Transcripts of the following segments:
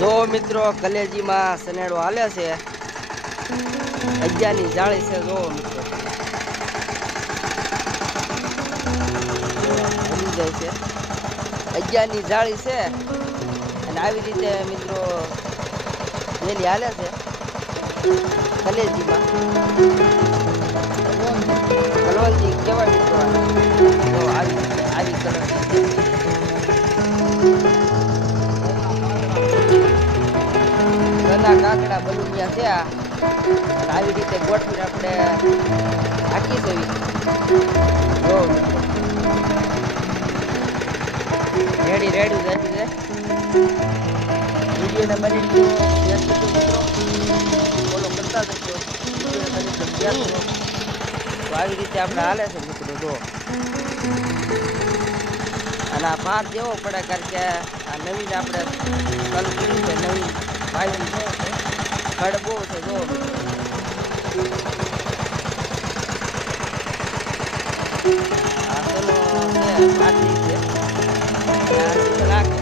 જો મિત્રો કલેજીમાં સનેડો હાલે છે, અગિયારની જાળી છે. જો મિત્રો હલી જાય છે, અગિયારની જાળી છે અને આવી રીતે મિત્રો વેલી હાલે છે કલેજીમાં. કલવંતી કેવાય મિત્રો. જો આવી કલર ઘણા કાકડા બલુમિયા છે અને આવી રીતે ગોઠવીને આપણે હાકી જવી. જો રેડી રેડી રહેતી છે. વિડીયોને બની મિત્રો ફોલો કરતા જશો. વિડીયોને બની તો આવી રીતે આપણે હાલે છે મિત્રો. જો અને આ ભાર દેવો પડે કારણ કે આ નવીન આપણે કલકું છે, નવીન ભાઈ છે, ખડબો છે. જો આ ચલો છે પાછી છે રાખે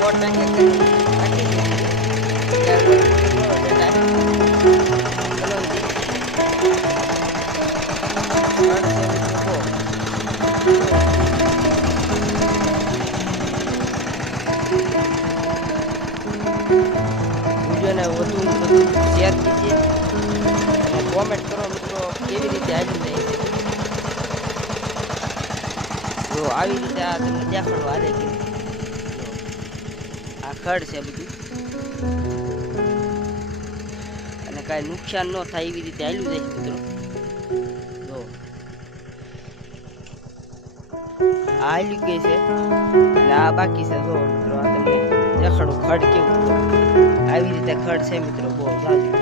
કોટ નાખી વિડીયોને વધુ શેર કીજીએ અને કોમેન્ટ કરો મિત્રો કેવી રીતે આવી જાય છે. જો આવી રીતે આ તમને દેખાડો હારે કે આ ખડ છે બધું અને કાંઈ નુકસાન ન થાય એવી રીતે હાલ્યું જાય છે મિત્રો. જો આ હાલ્યું કે છે અને આ બાકી છે. જો મિત્રો આ તમને દેખાડું ખડ કેવું આવી રીતે ખડ છે મિત્રો. બહુ સારું.